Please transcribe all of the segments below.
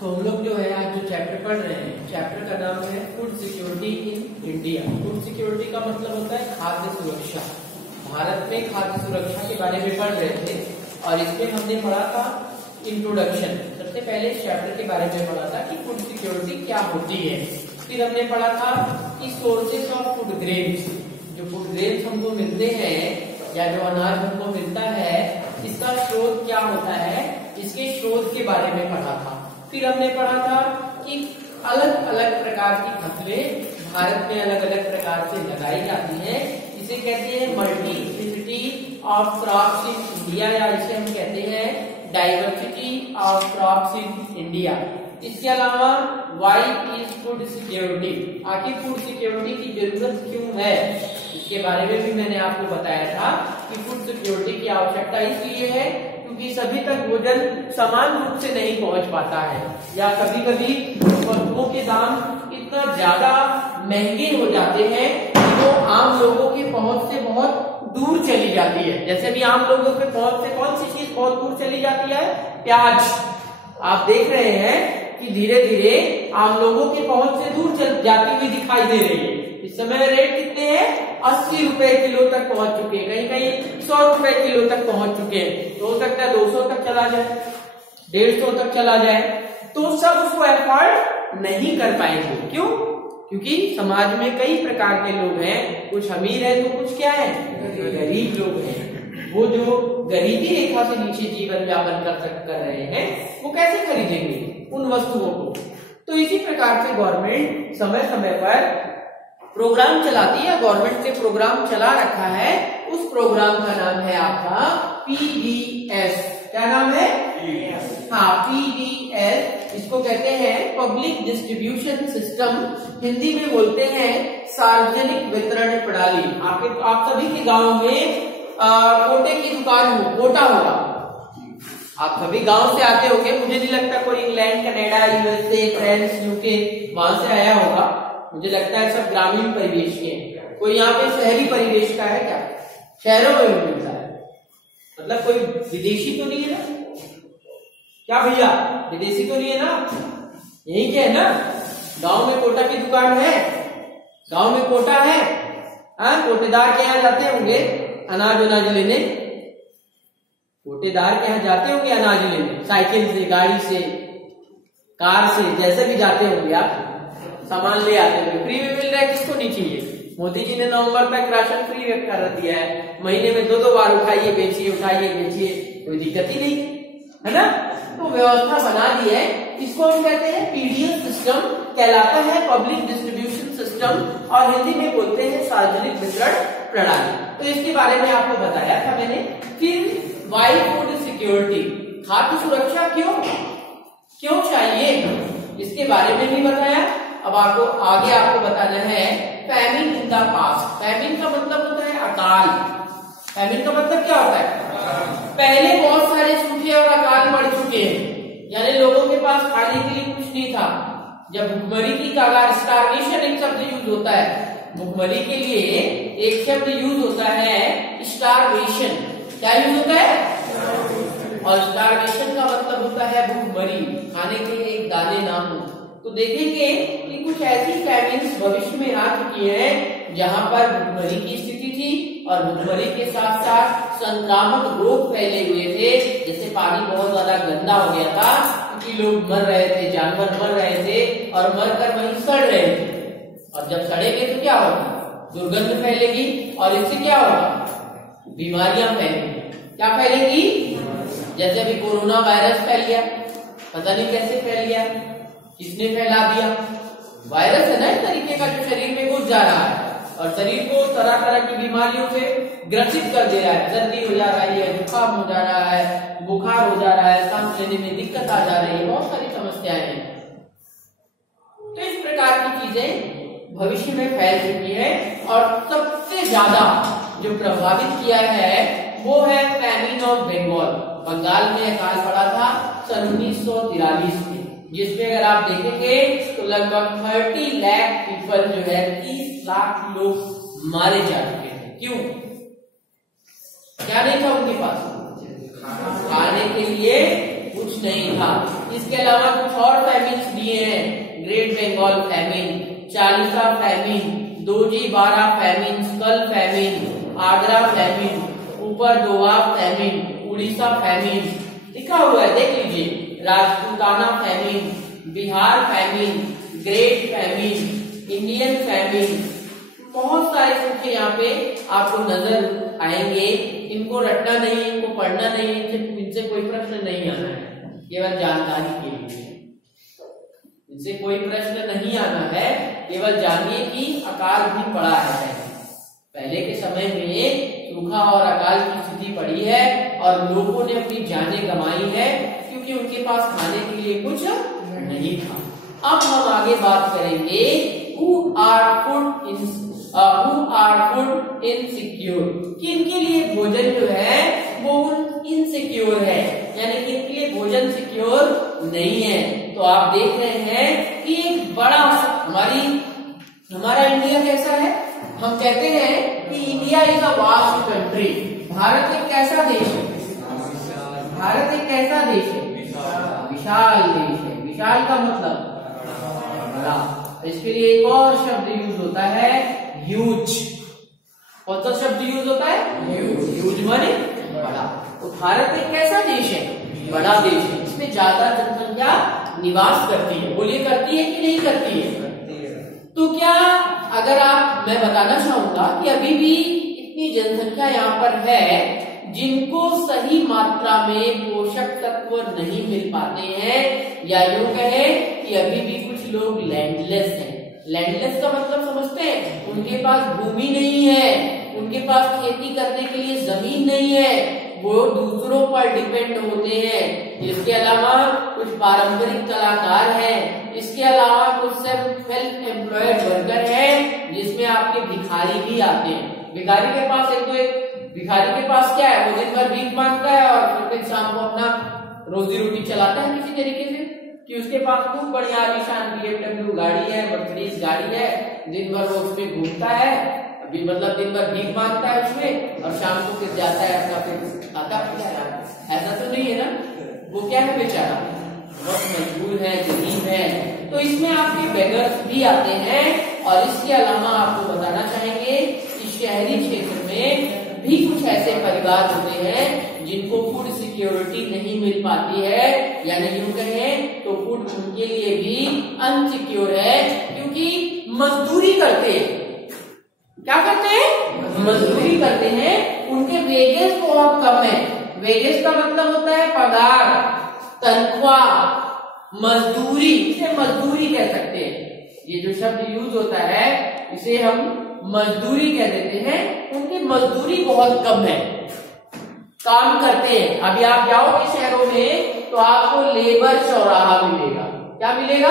तो हम लोग जो है आज जो चैप्टर पढ़ रहे हैं, चैप्टर का नाम है food security in India. Food security का मतलब होता है खाद्य सुरक्षा। भारत में खाद्य सुरक्षा के बारे में पढ़ रहे थे और इसमें हमने पढ़ा था इंट्रोडक्शन। सबसे पहले इस चैप्टर के बारे में पढ़ा था कि फूड सिक्योरिटी क्या होती है। फिर हमने पढ़ा था कि सोर्सेस ऑफ फूड ग्रेन्स, जो फूड ग्रेन्स हमको मिलते हैं या जो अनाज हमको मिलता है, इसका स्रोत क्या होता है, इसके स्रोत के बारे में पढ़ा था। फिर हमने पढ़ा था कि अलग अलग प्रकार की फसलें भारत में अलग अलग प्रकार से लगाई जाती हैं। इसे कहते हैं multiplicity of crops in India, या इसे हम कहते हैं diversity of crops in India. इसके अलावा व्हाई इज फूड सिक्योरिटी, आखिर फूड सिक्योरिटी की जरूरत क्यों है, इसके बारे में भी मैंने आपको बताया था कि फूड सिक्योरिटी की आवश्यकता इसलिए है क्योंकि सभी तक भोजन समान रूप से नहीं पहुंच पाता है, या कभी कभी वस्तुओं के दाम इतना ज्यादा महंगे हो जाते हैं कि वो आम लोगों की पहुंच से बहुत दूर चली जाती है। जैसे भी आम लोगों के पहुंच से कौन सी चीज बहुत दूर चली जाती है, प्याज। आप देख रहे हैं कि धीरे धीरे आम लोगों की पहुंच से दूर चल जाती हुई दिखाई दे रही है। इस समय रेट कितने हैं, 80 रुपए किलो तक पहुंच चुके हैं, कहीं कहीं 100 रुपए किलो तक पहुंच चुके हैं। तो हो सकता है 200 तक चला जाए, 150 तक चला जाए, तो सब उसको एफोर्ड नहीं कर पाएंगे। क्यों? क्योंकि समाज में कई प्रकार के लोग हैं, कुछ अमीर है तो कुछ क्या है, गरीब लोग हैं। वो जो गरीबी रेखा से नीचे जीवन यापन कर रहे हैं, वो कैसे खरीदेंगे उन वस्तुओं को। तो इसी प्रकार से गवर्नमेंट समय समय पर प्रोग्राम चलाती है। गवर्नमेंट ने प्रोग्राम चला रखा है, उस प्रोग्राम का नाम है आपका पीडीएस। क्या नाम है? हाँ, पीडीएस। इसको कहते हैं पब्लिक डिस्ट्रीब्यूशन सिस्टम, हिंदी में बोलते हैं सार्वजनिक वितरण प्रणाली। आप सभी के गांव में कोटे की दुकान हो, कोटा होगा। आप सभी गांव से आते होंगे, मुझे नहीं लगता कोई England, Canada, USA, France, UK वहां से आया होगा। मुझे लगता है सब ग्रामीण परिवेश के हैं। कोई यहाँ पे शहरी परिवेश का है क्या? शहरों में भी मिलता है, मतलब कोई विदेशी तो नहीं है ना? क्या भैया, विदेशी तो नहीं है ना? यही क्या है ना? गांव में कोटा की दुकान है, गांव में कोटा है। हाँ, कोटेदार के यहाँ जाते होंगे अनाज लेने, कोटेदार के यहाँ जाते होंगे अनाज लेने, साइकिल से, गाड़ी से, कार से, जैसे भी जाते होंगे आप, सामान ले आते होंगे। फ्री में मिल रहा है, किसको नहीं चाहिए। मोदी जी ने नवंबर तक राशन फ्री कर दिया है, महीने में 2-2 बार उठाइए बेचिए, उठाइए बेचिए, कोई दिक्कत ही नहीं है ना। तो व्यवस्था बना दी है, इसको हम कहते हैं पीडीएस सिस्टम, कहलाता है पब्लिक डिस्ट्रीब्यूशन सिस्टम, और हिंदी में बोलते हैं सार्वजनिक वितरण प्रणाली। तो इसके बारे में आपको बताया था मैंने। फिर वाई फूड सिक्योरिटी, खाद्य सुरक्षा क्यों चाहिए, इसके बारे में भी बताया। अब आगे आपको बताना है famine in the past. Famine का मतलब होता है अकाल। फैमिन का मतलब क्या होता है? पहले बहुत सारे सूखे और अकाल पड़ चुके हैं, यानी लोगों के पास खाने के लिए कुछ नहीं था। जब भुखमरी की कगार, स्टारवेशन एक शब्द यूज होता है, भुखमरी के लिए एक शब्द यूज होता है स्टारवेशन। क्या यूज होता है? और स्टारवेशन का मतलब होता है भुखमरी, खाने के लिए एक दाने ना हो। तो देखेंगे कि कुछ ऐसी फैमिन्स भविष्य में आ चुकी हैं जहां पर भुखमरी की स्थिति थी, और भुखमरी के साथ साथ संक्रामक रोग फैले हुए थे। जैसे पानी बहुत ज्यादा गंदा हो गया था, क्योंकि लोग मर रहे थे, जानवर मर रहे थे और मरकर वहीं सड़ रहे थे। और जब सड़ेंगे तो क्या होगा? दुर्गंध फैलेगी, और इससे क्या होगा? बीमारियां फैलेंगी। क्या फैलेंगी? जैसे अभी कोरोना वायरस फैल गया, पता नहीं कैसे फैल गया, किसने फैला दिया। वायरस है ना एक तरीके का, जो शरीर में घुस जा रहा है और शरीर को तरह तरह की बीमारियों से ग्रसित कर दे रहा है। सर्दी हो जा रही है, जुकाम हो जा रहा है, बुखार हो जा रहा है, सांस लेने में दिक्कत आ जा रही है, बहुत सारी समस्याएं हैं। तो इस प्रकार की चीजें भविष्य में फैल चुकी है, और सबसे ज्यादा जो प्रभावित किया है वो है फैमिन ऑफ बंगाल। बंगाल में अकाल पड़ा था सन 1943 में, जिसमें अगर आप देखेंगे तो लगभग 30 लाख पीपल जो है, 30 लाख लोग मारे जा चुके हैं। क्यों? क्या नहीं था उनके पास? खाने के लिए कुछ नहीं था। इसके अलावा कुछ और फैमिन्स दिए हैं, great Bengal famine, Chalisa famine, 2G12 famine, skull famine, Agra famine, ऊपर दोआब फैमिन, उड़ीसा फैमिन लिखा हुआ है, देख लीजिए, Rajputana famine, Bihar famine, great famine, Indian famine, बहुत सारे सूखे यहाँ पे आपको नजर आएंगे। इनको रटना नहीं, इनको पढ़ना नहीं, इनसे कोई प्रश्न नहीं आना है, केवल जानकारी के लिए, इनसे कोई प्रश्न नहीं आना है, केवल जानिए कि अकाल भी पड़ा है। पहले के समय में सूखा और अकाल की स्थिति पड़ी है और लोगों ने अपनी जानें गंवाई है क्योंकि उनके पास खाने के लिए कुछ नहीं था। अब हम आगे बात करेंगे who are food insecure, कि इनके लिए भोजन जो है वो इनसिक्योर है, यानी कि इनके लिए भोजन सिक्योर नहीं है। तो आप देख रहे हैं कि एक बड़ा हमारा इंडिया कैसा है, हम कहते हैं कि India is a vast country. Bharat एक कैसा देश है, भारत एक कैसा देश है, विशाल देश है। विशाल का मतलब बड़ा, इसके लिए एक और शब्द यूज होता है, ह्यूज। कौन सा शब्द यूज होता है, ह्यूज माने बड़ा। तो भारत एक कैसा देश है, बड़ा देश है, इसमें ज्यादा जनसंख्या निवास करती है। बोलिए करती है कि नहीं करती है? तो क्या अगर मैं बताना चाहूंगा कि अभी भी इतनी जनसंख्या यहाँ पर है जिनको सही मात्रा में पोषक तत्व नहीं मिल पाते हैं, या यूं कहे कि अभी भी कुछ लोग लैंडलेस हैं। लैंडलेस का मतलब समझते हैं, उनके पास भूमि नहीं है, उनके पास खेती करने के लिए जमीन नहीं है, वो दूसरों पर डिपेंड होते हैं। इसके अलावा कुछ पारंपरिक कलाकार हैं, इसके अलावा कुछ सेल्फ एम्प्लॉयड वर्कर हैं, जिसमें आपके भिखारी भी आते हैं। भिखारी के पास भिखारी के पास क्या है, वो दिन भर भीख मांगता है और फिर शाम को अपना रोजी रोटी चलाता है किसी तरीके से, कि उसके पास खूब बढ़िया आलीशान BMW गाड़ी है, मर्सिडीज गाड़ी है, दिन भर वो उसमें घूमता है, अभी मतलब दिन भर भीख मांगता है उसमें और शाम को फिर जाता है अपना फिर खाता पीता है। ऐसा तो नहीं है ना, वो क्या है बेचारा, बहुत मजबूर है, गरीब है। तो इसमें आपके बेगर्स भी आते हैं। और इसके अलावा आपको बताना चाहेंगे कि शहरी क्षेत्र में भी कुछ ऐसे परिवार होते हैं जिनको फूड सिक्योरिटी नहीं मिल पाती है, यानी यूं कहें तो फूड उनके लिए भी अनसिक्योर है, क्योंकि मजदूरी करते हैं। क्या करते हैं, मजदूरी करते हैं, उनके वेजेस बहुत कम है। वेजेस का मतलब होता है पगार, तनख्वाह, मजदूरी, इसे मजदूरी कह सकते हैं। ये जो शब्द यूज होता है इसे हम मजदूरी कह देते हैं। उनकी मजदूरी बहुत कम है, काम करते हैं। अभी आप जाओगे शहरों में तो आपको लेबर चौराहा मिलेगा। क्या मिलेगा,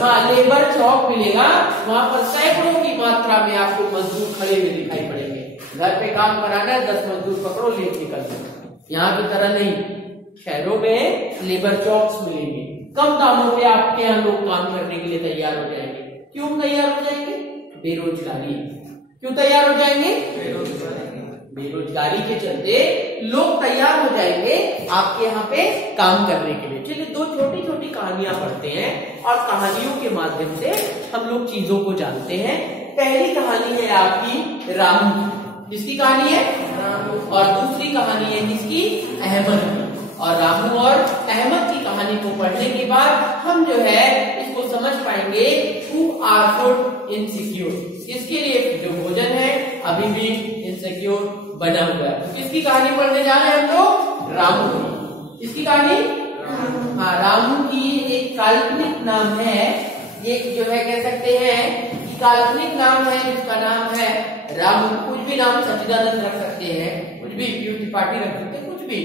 हाँ, लेबर चौक मिलेगा। वहां पर सैकड़ों की मात्रा में आपको मजदूर खड़े हुए दिखाई पड़ेंगे। घर पे काम कराना है, 10 मजदूर पकड़ो, लेट निकल दो। यहाँ की तरह नहीं, शहरों में लेबर चौक्स मिलेंगे, कम दामों पे आपके यहाँ लोग काम करने के लिए तैयार हो जाएंगे। क्यों तैयार हो जाएंगे, बेरोजगारी। क्यों तैयार हो जाएंगे, बेरोजगारी के चलते लोग तैयार हो जाएंगे आपके यहाँ पे काम करने के लिए। चलिए दो छोटी छोटी कहानियां पढ़ते हैं और कहानियों के माध्यम से हम लोग चीजों को जानते हैं। पहली कहानी है आपकी रामू, किसकी कहानी है, और दूसरी कहानी है किसकी, अहमद की। और रामू और अहमद की कहानी को पढ़ने के बाद हम जो है इसको समझ पाएंगे हु आर फूड इनसिक्योर, किसके लिए जो भोजन है अभी भी इनसिक्योर बना हुआ है। तो किसकी कहानी पढ़ने जा रहे हैं हम लोग, रामू की। इसकी कहानी, हाँ, रामू की एक काल्पनिक नाम है, एक जो है कह सकते हैं कि काल्पनिक नाम है जिसका नाम है रामू। कुछ भी नाम सच्चिदानंद रख सकते हैं, कुछ भी ब्यूटी पार्टी रख सकते हैं, कुछ भी,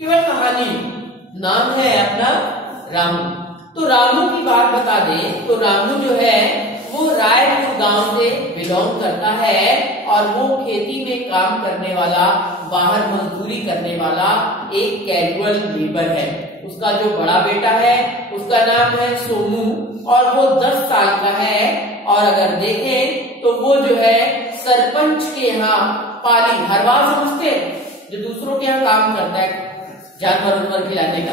केवल कहानी नाम है अपना रामू। तो रामू की बात बता दें तो रामू जो है वो रायपुर गांव से बिलोंग करता है और वो खेती में काम करने वाला, बाहर मजदूरी करने वाला एक कैजुअल लेबर है। उसका जो बड़ा बेटा है उसका नाम है सोमू और वो 10 साल का है। और अगर देखें तो वो जो है सरपंच के यहाँ पाली, हरवाह समझते हैं, जो दूसरों के यहाँ काम करता है जानवर खिलाने का,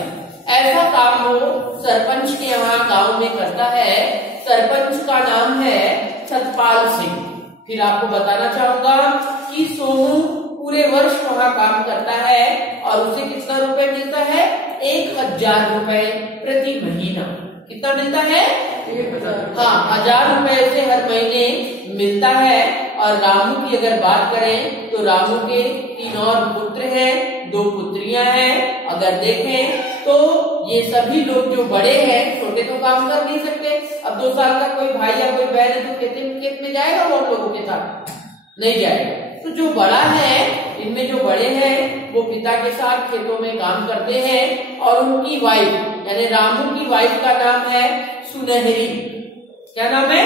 ऐसा काम वो सरपंच के यहाँ गांव में करता है। सरपंच का नाम है सतपाल सिंह। फिर आपको बताना चाहूंगा कि सोनू पूरे वर्ष वहां काम करता है और उसे कितना रुपए मिलता है? 1000 रुपए प्रति महीना। कितना मिलता है? 1000 रुपए से हर महीने मिलता है। और रामू की अगर बात करें तो रामू के 3 और पुत्र हैं, 2 पुत्रियां हैं। अगर देखें तो ये सभी लोग जो बड़े हैं, छोटे तो काम कर नहीं सकते। अब 2 साल का कोई भाई या कोई बहन है तो खेत में जाएगा वो लोगों के साथ? नहीं जाएगा। तो जो बड़ा है, इनमें जो बड़े हैं वो पिता के साथ खेतों में काम करते हैं। और उनकी वाइफ यानी रामू की वाइफ का नाम है सुनहरी। क्या नाम है?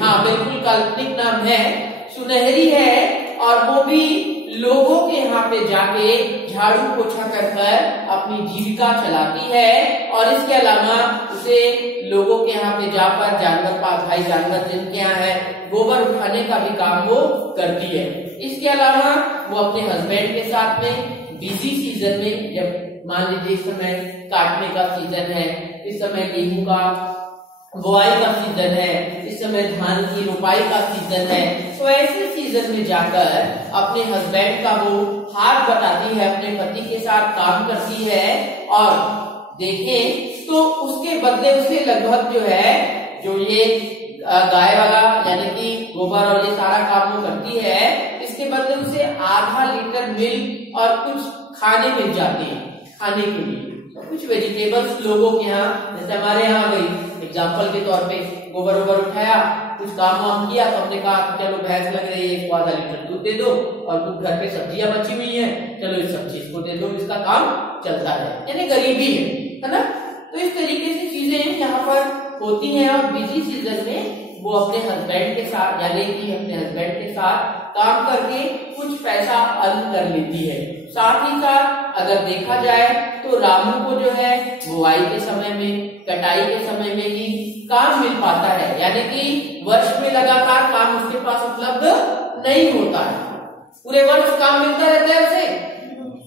हाँ, बिल्कुल काल्पनिक नाम है, सुनहरी है। और वो भी लोगों के यहाँ पे जाके झाड़ू पोछा कर अपनी जीविका चलाती है। और इसके अलावा उसे लोगों के यहाँ पे जाकर जानवर जिनके यहाँ है गोबर उठाने का भी काम वो करती है। इसके अलावा वो अपने हस्बैंड के साथ में बिजी सीजन में, जब मान लीजिए इस समय काटने का सीजन है, इस समय गेहूं का बुआई का सीजन है, इस समय धान की रोपाई का सीजन है, तो ऐसे सीजन में जाकर अपने हस्बैंड का वो हाथ बटाती है, अपने पति के साथ काम करती है। और देखें तो उसके बदले उसे लगभग जो है, जो ये गाय वाला यानी कि गोबर और ये सारा काम वो करती है, इसके बदले उसे आधा लीटर मिल्क और कुछ खाने मिल जाते हैं, खाने के लिए कुछ वेजिटेबल्स लोगों के यहाँ, जैसे हमारे यहाँ गई एग्जाम्पल के तौर पे गोबर वोबर उठाया, कुछ काम वाम किया तो हमने कहा चलो भैंस लग रही है, इसको आधा लीटर दूध दे दो, और कुछ घर पे सब्जियां बची हुई हैं, चलो इस सब्जी इसको दे दो, इसका काम चलता है। यानी गरीबी है ना। तो इस तरीके से चीजें यहाँ पर होती हैं। और बिजी सीजन में वो अपने हस्बैंड के साथ यानी कि अपने हस्बैंड के साथ काम करके कुछ पैसा अर्न कर लेती है। साथ ही साथ अगर देखा जाए तो रामू को जो है बुआई के समय में, कटाई के समय में ही काम मिल पाता है, यानी कि वर्ष में लगातार काम उसके पास उपलब्ध नहीं होता है। पूरे वर्ष काम मिलता रहता है उसे।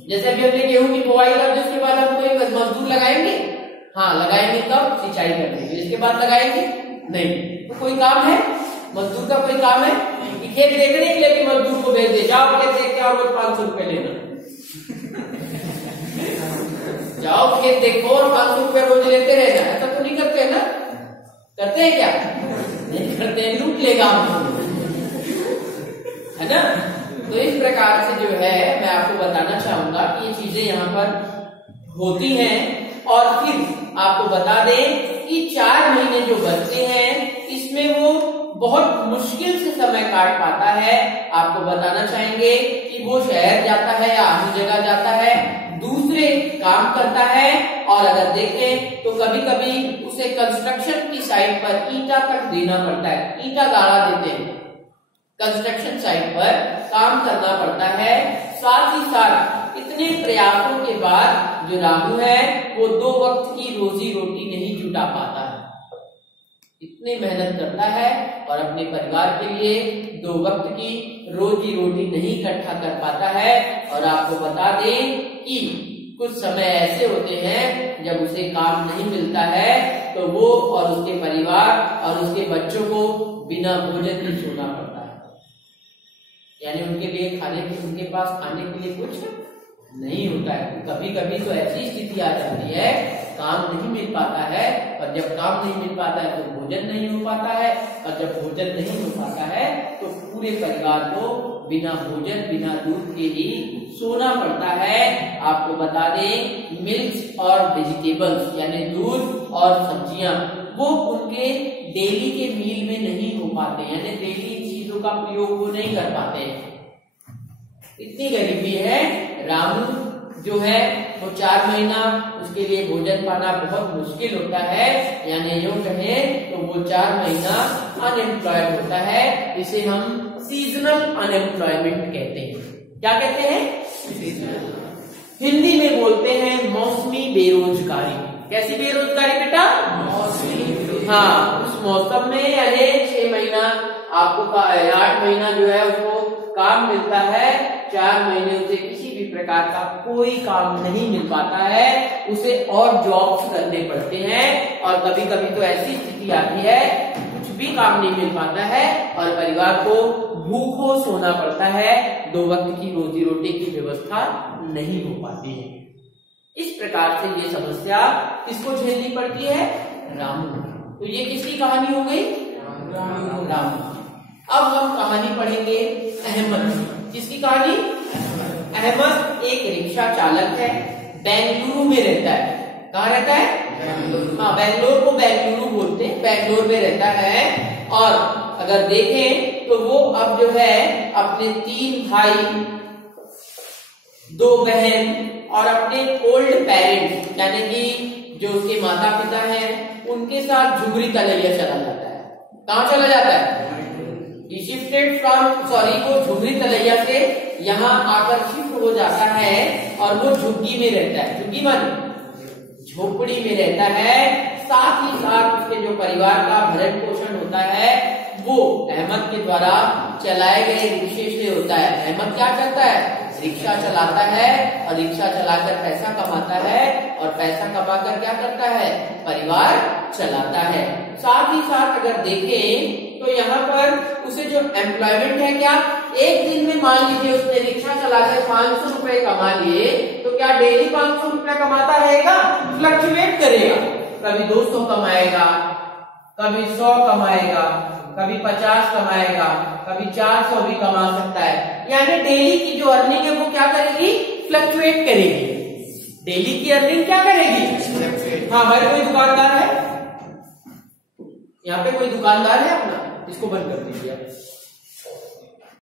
जैसे अभी हमने गेहूं की बुआई कर दी, उसके बाद हम कोई मजदूर लगाएंगे? हाँ लगाएंगे, तब सिंचाई कर देंगे, इसके बाद लगाएंगे नहीं। तो कोई काम है मजदूर का? कोई काम है कि खेत देखने के लिए भी मजदूर को भेज दे, जाओ खेत देख के आओ, रोज 500 रुपए लेना, जाओ खेत देखो और 500 रुपए रोज लेते रहना। ऐसा तो नहीं करते ना? करते हैं क्या? नहीं करते हैं, लूट लेगा हमको, है ना। तो इस प्रकार से जो है मैं आपको बताना चाहूंगा कि ये चीजें यहाँ पर होती हैं। और फिर आपको बता दें कि 4 महीने जो बचते हैं इसमें वो बहुत मुश्किल से समय काट पाता है। आपको बताना चाहेंगे कि वो शहर जाता है या अन्य जगह जाता है, दूसरे काम करता है। और अगर देखें तो कभी कभी उसे कंस्ट्रक्शन की साइट पर ईंटा तक देना पड़ता है, ईंटा गाड़ा देते हैं, कंस्ट्रक्शन साइट पर काम करना पड़ता है। साथ ही साथ इतने प्रयासों के बाद जो रामू है वो 2 वक्त की रोजी रोटी नहीं जुटा पाता है। इतनी मेहनत करता है और अपने परिवार के लिए 2 वक्त की रोजी रोटी नहीं इकट्ठा कर पाता है। और आपको बता दें कि कुछ समय ऐसे होते हैं जब उसे काम नहीं मिलता है तो वो और उसके परिवार और उसके बच्चों को बिना भोजन के सोना पड़ता है। यानी उनके लिए उनके पास खाने के लिए कुछ नहीं होता है। कभी कभी तो ऐसी स्थिति आ जाती है काम नहीं मिल पाता है, और जब काम नहीं मिल पाता है तो भोजन नहीं हो पाता है, और जब भोजन नहीं हो पाता है तो पूरे परिवार को बिना भोजन बिना दूध के ही सोना पड़ता है। आपको बता दें मिल्क और वेजिटेबल्स यानी दूध और सब्जियां वो उनके डेली के मील में नहीं हो पाते, यानी डेली चीजों का प्रयोग वो नहीं कर पाते। इतनी गरीबी है। रामू जो है वो 4 महीना उसके लिए भोजन पाना बहुत मुश्किल होता है, यानी यूं कहें तो वो 4 महीना अनएम्प्लॉयड होता है। इसे हम सीजनल अनएम्प्लॉयमेंट कहते हैं। क्या कहते हैं? सीजनल। हिंदी में बोलते हैं मौसमी बेरोजगारी। कैसी बेरोजगारी बेटा? मौसमी। हाँ, उस मौसम में यानी 6 महीना आपको 8 महीना जो है उसको काम मिलता है, 4 महीने उसे किसी भी प्रकार का कोई काम नहीं मिल पाता है, उसे और जॉब्स करने पड़ते हैं और कभी कभी तो ऐसी स्थिति आती है कुछ भी काम नहीं मिल पाता है और परिवार को भूखों सोना पड़ता है, 2 वक्त की रोजी रोटी की व्यवस्था नहीं हो पाती है। इस प्रकार से ये समस्या किसको झेलनी पड़ती है? रामू। तो ये किसकी कहानी हो गई? रामू। अब हम कहानी पढ़ेंगे अहमद की। किसकी कहानी? अहमद एक रिक्शा चालक है, बेंगलुरु में रहता है। कहाँ रहता है? हाँ, बेंगलोर को बेंगलुरु बोलते हैं, बेंगलोर में रहता है। और अगर देखें तो वो अब जो है अपने 3 भाई, 2 बहन और अपने ओल्ड पेरेंट्स यानी कि जो उसके माता पिता हैं उनके साथ झुमरी तलैया चला जाता है। कहाँ चला जाता है? शिफ्टेड फ्रॉम वो झुमरी तलैया से यहाँ आकर शिफ्ट हो जाता है और वो झुग्गी में रहता है। झुग्गी माने झोपड़ी में रहता है। साथ ही साथ उसके जो परिवार का भरण पोषण होता है वो अहमद के द्वारा चलाए गए रिक्शे से होता है। अहमद क्या करता है? रिक्शा चलाता है और रिक्शा चलाकर पैसा कमाता है और पैसा कमाकर क्या करता है? परिवार चलाता है। साथ ही साथ अगर देखें तो यहाँ पर उसे जो एम्प्लॉयमेंट है, क्या एक दिन में मान लीजिए उसने रिक्शा चलाकर 500 रुपए कमा लिए, तो क्या डेली 500 रुपया कमाता रहेगा? फ्लक्चुएट करेगा। कभी 200 कमाएगा, कभी 100 कमाएगा, कभी 50 कमाएगा, कभी 400 भी कमा सकता है। यानी डेली की जो अर्निंग है वो क्या करेगी? फ्लक्चुएट करेगी। डेली की अर्निंग क्या करेगी? हाँ, हमारे कोई दुकानदार है यहाँ पे? कोई दुकानदार है अपना? इसको बंद कर दीजिए।